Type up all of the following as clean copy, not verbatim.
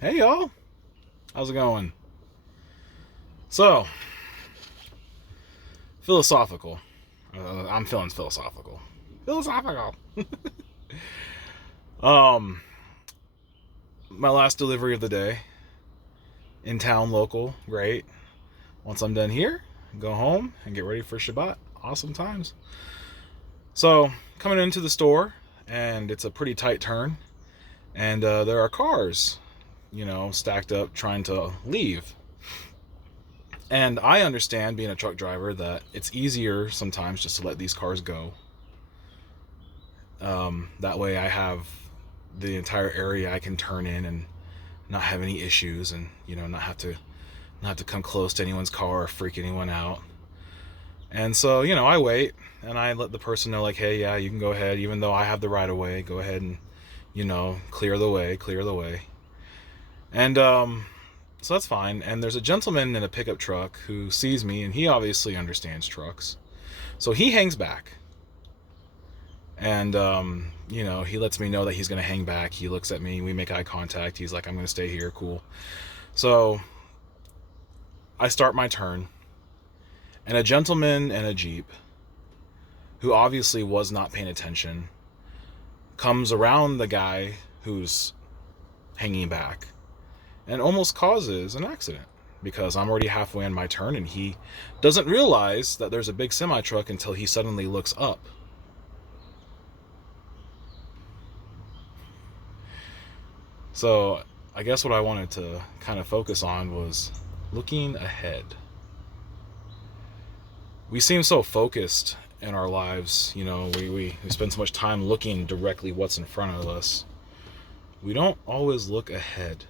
Hey y'all, how's it going? So, philosophical. I'm feeling philosophical. Philosophical. Um, my last delivery of the day, in town, local, great. Once I'm done here, go home and get ready for Shabbat. Awesome times. So, coming into the store, and it's a pretty tight turn, and there are cars, stacked up trying to leave. And I understand, being a truck driver, that it's easier sometimes just to let these cars go. That way I have the entire area I can turn in and not have any issues, and not have to come close to anyone's car or freak anyone out. And so, I wait and I let the person know, like, hey, yeah, you can go ahead, even though I have the right of way. Go ahead and, clear the way. And so that's fine. And there's a gentleman in a pickup truck who sees me, and he obviously understands trucks. So he hangs back. And, he lets me know that he's going to hang back. He looks at me. We make eye contact. He's like, I'm going to stay here. Cool. So I start my turn. And a gentleman in a Jeep, who obviously was not paying attention, comes around the guy who's hanging back and almost causes an accident, because I'm already halfway on my turn, and he doesn't realize that there's a big semi truck until he suddenly looks up. So I guess what I wanted to kind of focus on was looking ahead. We seem so focused in our lives, we spend so much time looking directly what's in front of us. We don't always look ahead.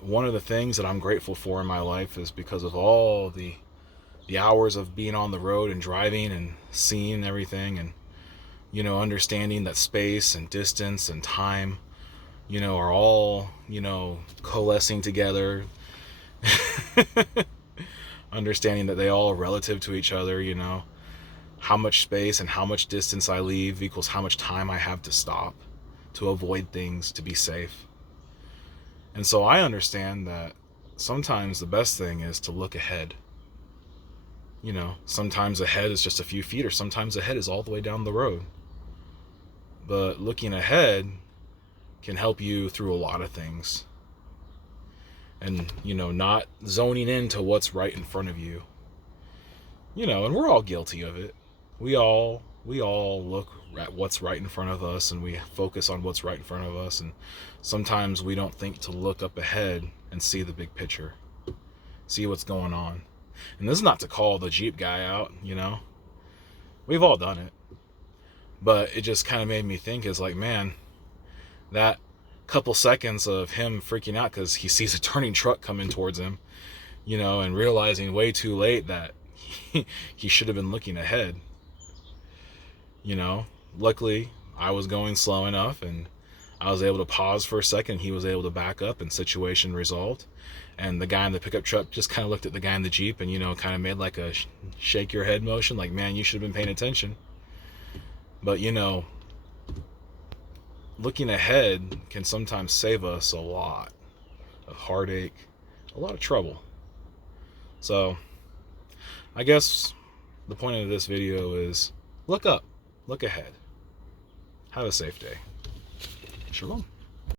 One of the things that I'm grateful for in my life is because of all the hours of being on the road and driving and seeing everything, and understanding that space and distance and time, are all, coalescing together. Understanding that they all are relative to each other, how much space and how much distance I leave equals how much time I have to stop, to avoid things, to be safe. And so I understand that sometimes the best thing is to look ahead. Sometimes ahead is just a few feet, or sometimes ahead is all the way down the road. But looking ahead can help you through a lot of things. And, not zoning into what's right in front of you. And we're all guilty of it. We all look at what's right in front of us, and we focus on what's right in front of us. And sometimes we don't think to look up ahead and see the big picture, see what's going on. And this is not to call the Jeep guy out, we've all done it. But it just kind of made me think, is like, man, that couple seconds of him freaking out because he sees a turning truck coming towards him, and realizing way too late that he should have been looking ahead. Luckily I was going slow enough, and I was able to pause for a second. He was able to back up, and situation resolved. And the guy in the pickup truck just kind of looked at the guy in the Jeep and, kind of made like a shake your head motion, like, man, you should have been paying attention. But, looking ahead can sometimes save us a lot of heartache, a lot of trouble. So I guess the point of this video is look up, look ahead. Have a safe day. Shalom.